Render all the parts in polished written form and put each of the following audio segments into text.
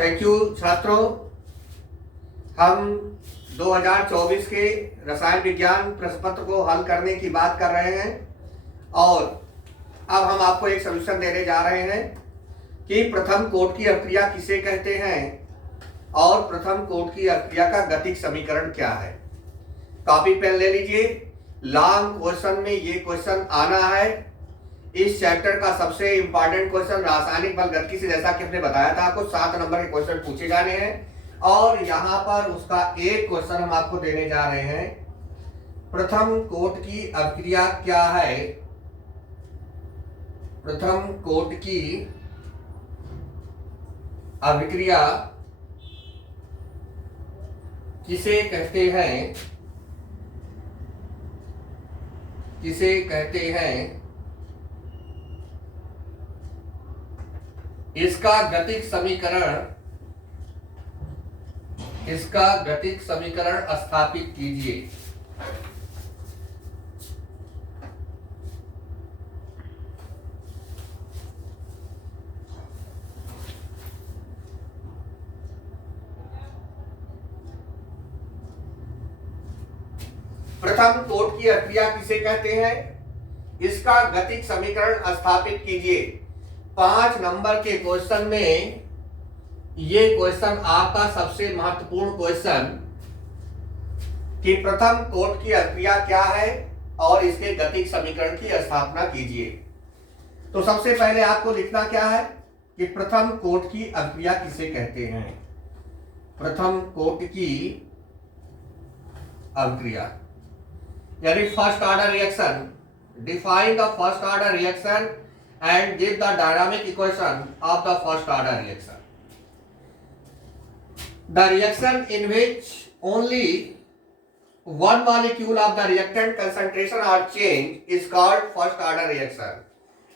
Thank you छात्रों। हम 2024 के रसायन विज्ञान प्रश्न पत्र को हल करने की बात कर रहे हैं और अब हम आपको एक सॉल्यूशन देने जा रहे हैं कि प्रथम कोट की अभिक्रिया किसे कहते हैं और प्रथम कोट की अभिक्रिया का गतिक समीकरण क्या है। कॉपी पेन ले लीजिए। लॉन्ग क्वेश्चन में ये क्वेश्चन आना है। इस चैप्टर का सबसे इंपॉर्टेंट क्वेश्चन रासायनिक बल गतिकी से, जैसा कि हमने बताया था, आपको 7 नंबर के क्वेश्चन पूछे जाने हैं और यहां पर उसका एक क्वेश्चन हम आपको देने जा रहे हैं। प्रथम कोट की अभिक्रिया क्या है, प्रथम कोट की अभिक्रिया किसे कहते हैं, किसे कहते हैं, इसका गतिक समीकरण, इसका गतिक समीकरण स्थापित कीजिए। प्रथम कोट की अभिक्रिया किसे कहते हैं, इसका गतिक समीकरण स्थापित कीजिए। 5 नंबर के क्वेश्चन में ये क्वेश्चन आपका सबसे महत्वपूर्ण क्वेश्चन कि प्रथम कोट की अभिक्रिया क्या है और इसके गतिक समीकरण की स्थापना कीजिए। तो सबसे पहले आपको लिखना क्या है कि प्रथम कोट की अभिक्रिया किसे कहते हैं। प्रथम कोट की अभिक्रिया यानी first order reaction. Define the first order reaction and give the dynamic equation of the first order reaction. The reaction in which only one molecule of the reactant concentration are changed is called first order reaction.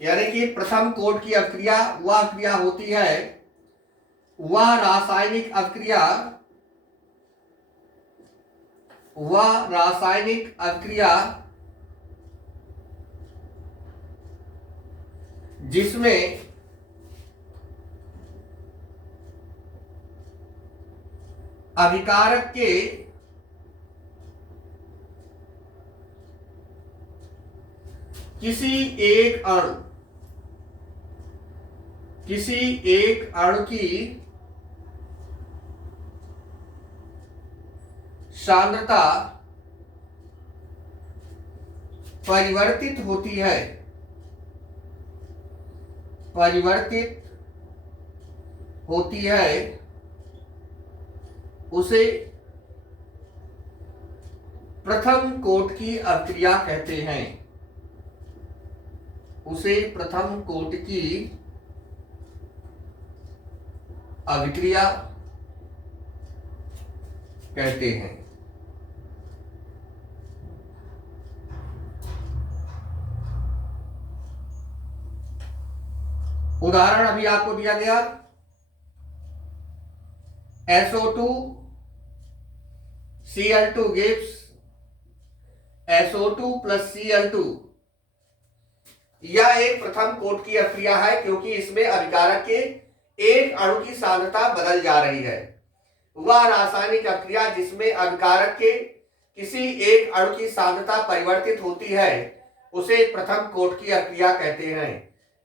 यानी कि प्रथम coat की अभिक्रिया वह अभिक्रिया होती है, वह रासायनिक अभिक्रिया, वह रासायनिक अभिक्रिया जिसमें अभिकारक के किसी एक अणु की सांद्रता परिवर्तित होती है, परिवर्तित होती है, उसे प्रथम कोट की अभिक्रिया कहते हैं, उसे प्रथम कोट की अभिक्रिया कहते हैं। उदाहरण अभी आपको दिया गया, SO2 Cl2 gives SO2 plus Cl2। यह एक प्रथम कोट की अभिक्रिया है क्योंकि इसमें अभिकारक के एक अणु की सांद्रता बदल जा रही है। वह रासायनिक अभिक्रिया जिसमें अभिकारक के किसी एक अणु की सांद्रता परिवर्तित होती है उसे प्रथम कोट की अभिक्रिया कहते हैं।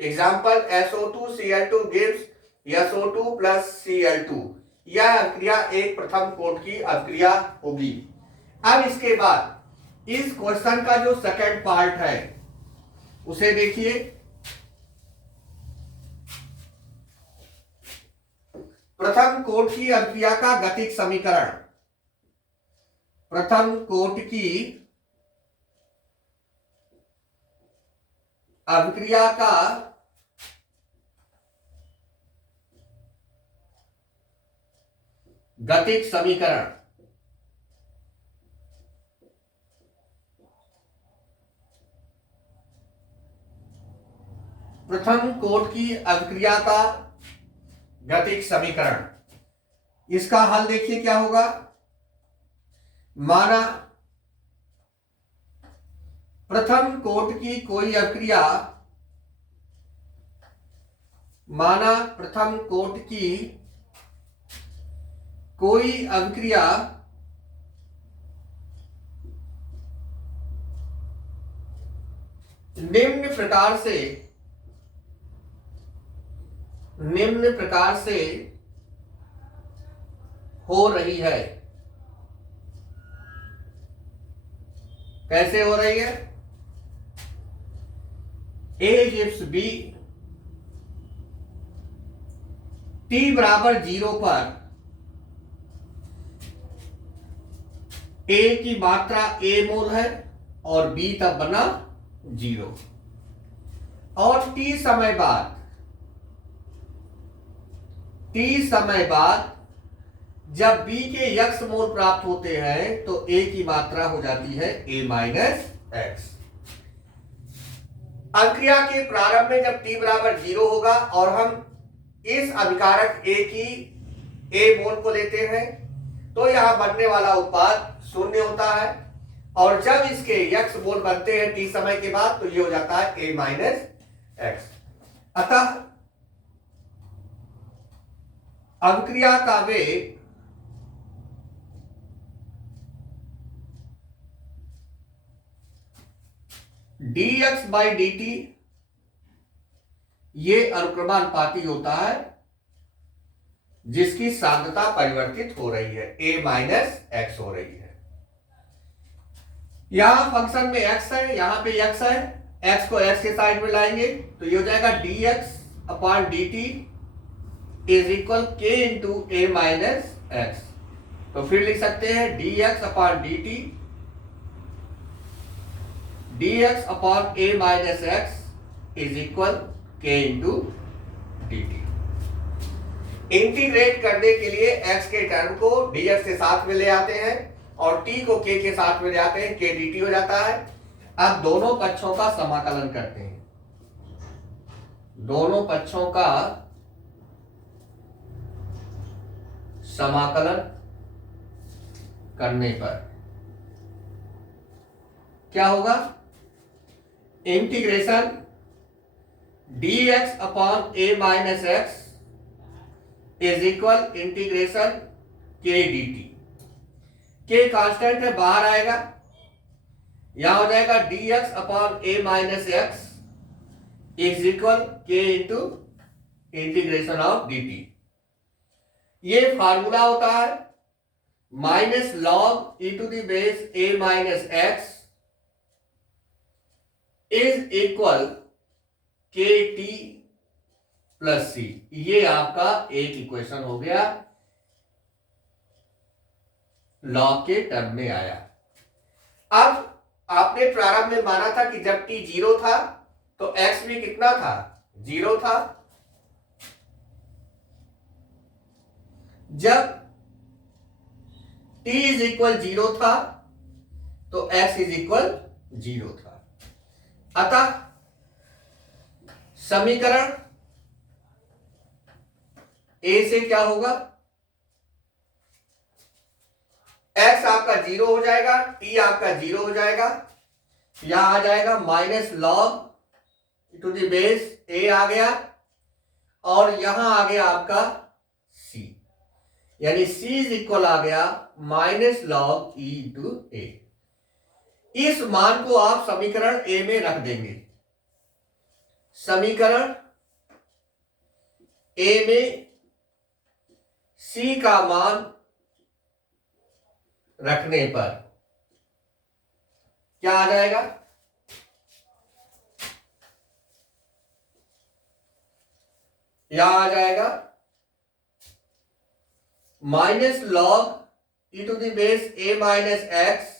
Example SO2 Cl2 gives SO2 plus Cl2। यह अभिक्रिया एक प्रथम कोट की अभिक्रिया होगी। अब इसके बाद इस क्वेश्चन का जो सेकंड पार्ट है उसे देखिए। प्रथम कोट की अभिक्रिया का गतिक समीकरण, प्रथम कोट की अभिक्रिया का गतिक समीकरण। प्रथम कोट की अभिक्रिया का गतिक समीकरण, इसका हल देखिए क्या होगा। माना प्रथम कोट की कोई अभिक्रिया, माना प्रथम कोट की कोई अभिक्रिया निम्न प्रकार से हो रही है। कैसे हो रही है? A gives B, t बराबर 0 पर A की मात्रा A मोल है और B तब बना 0, और t समय बाद जब B के x मोल प्राप्त होते हैं तो A की मात्रा हो जाती है A माइनस एक्स। अभिक्रिया के प्रारंभ में जब t बराबर 0 होगा और हम इस अभिकारक A की A मोल को लेते हैं तो यहां बनने वाला उत्पाद शून्य होता है, और जब इसके x मोल बनते हैं t समय के बाद तो ये हो जाता है A माइनस एक्स। अतः अभिक्रिया का वेग dx बाई dt ये अनुक्रमानुपाती होता है जिसकी सांद्रता परिवर्तित हो रही है, A माइनस एक्स हो रही है। यहां फंक्शन में x है, यहां पे x है, x को x के साइड में लाएंगे तो ये हो जाएगा dx upon dt is equal k into A minus x. तो फिर लिख सकते हैं dx upon dt dx upon A minus x is equal k into dt। Integrate करने के लिए x के टर्म को dx के साथ में ले आते हैं और t को k के साथ में ले आते हैं, k dt हो जाता है। अब दोनों पक्षों का समाकलन करते हैं। दोनों पक्षों का समाकलन करने पर क्या होगा? Integration dx upon A minus x is equal integration k dt। k constant है, बाहर आएगा, यहां हो जाएगा dx upon A minus x is equal k into integration of dt। ये फार्मूला होता है minus log e to the base A minus x is equal k t plus c. ये आपका एक इक्वेशन हो गया, लॉग के टर्म में आया। अब आपने प्रारंभ में माना था कि जब t 0 था तो x भी कितना था? 0 था। जब t इज इक्वल 0 था तो x इज इक्वल 0 था। अतः समीकरण A से क्या होगा? x आपका 0 हो जाएगा, t आपका 0 हो जाएगा, यहां आ जाएगा minus log to the base A आ गया, और यहां आ गया आपका c, यानी c इज इक्वल आ गया minus log e to a। इस मान को आप समीकरण A में रख देंगे। समीकरण A में c का मान रखने पर क्या आ जाएगा? यहां आ जाएगा minus log e to the base A minus x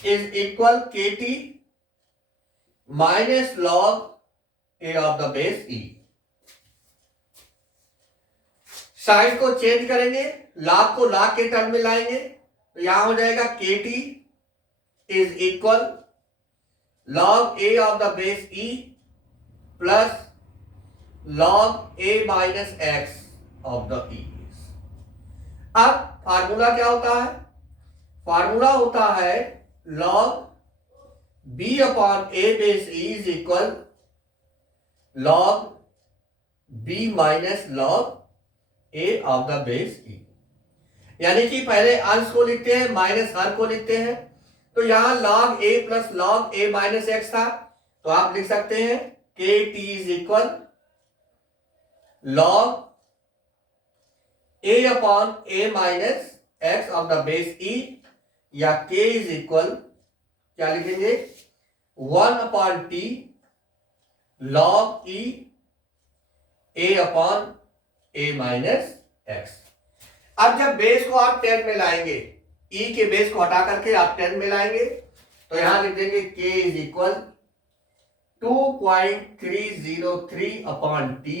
is equal k t minus log A of the base E। Side को चेंज करेंगे, लॉग को लॉग के टर्म में लाएंगे तो यहां हो जाएगा k t is equal log A of the base E plus log A minus x of the E। अब फार्मूला क्या होता है? फार्मूला होता है log B upon A base E is equal log B minus log a of the base e. यानी कि पहले अंश को लिखते हैं माइनस हर को लिखते हैं। तो यहां log a plus log a minus x था, तो आप लिख सकते हैं k t is equal log a upon a minus x of the base e, या k इज इक्वल क्या लिखेंगे 1 upon t log e a upon a minus x. अब जब बेस को आप 10 में लाएंगे, e के बेस को हटा करके आप 10 में लाएंगे, तो यहां लिख देंगे k is equal 2.303 upon t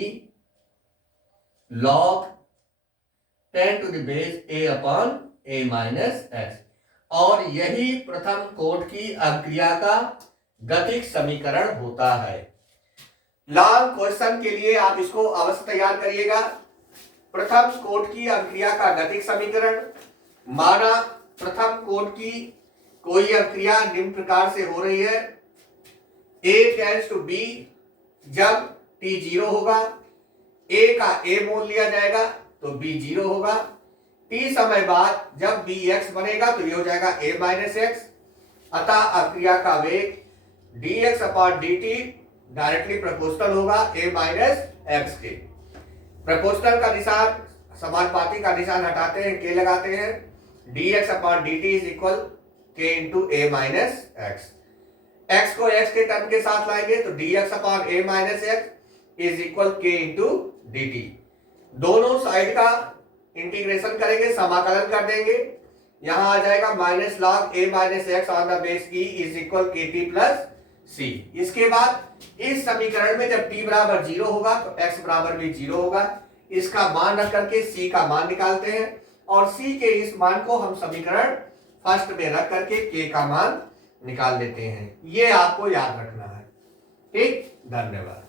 log 10 to the base a upon a minus x. और यही प्रथम कोट की अभिक्रिया का गतिक समीकरण होता है। लॉन्ग क्वेश्चन के लिए आप इसको अवश्य तैयार करिएगा। प्रथम कोट की अभिक्रिया का गतिक समीकरण, माना प्रथम कोट की कोई अभिक्रिया निम्न प्रकार से हो रही है, A टेंड्स टू B, जब T 0 होगा A का A मोल लिया जाएगा तो B 0 होगा। T समय बाद जब B x बनेगा तो ये हो जाएगा A माइनस एक्स। अतः अभिक्रिया का वेग dx upon dt directly proportional होगा A माइनस एक्स के। प्रोपोर्शनल का निशान, समानुपाती का निशान हटाते हैं, k लगाते हैं, dx upon dt is equal k into a minus x. x को x के टर्म के साथ लाएंगे तो dx upon a minus x is equal k into dt। दोनों साइड का इंटीग्रेशन करेंगे, समाकलन कर देंगे, यहां आ जाएगा minus log a minus x on the base e is equal k t plus सी। इसके बाद इस समीकरण में जब t बराबर 0 होगा तो x बराबर भी 0 होगा। इसका मान रख करके c का मान निकालते हैं और c के इस मान को हम समीकरण फर्स्ट में रख करके k का मान निकाल लेते हैं। ये आपको याद रखना है। ठीक, धन्यवाद।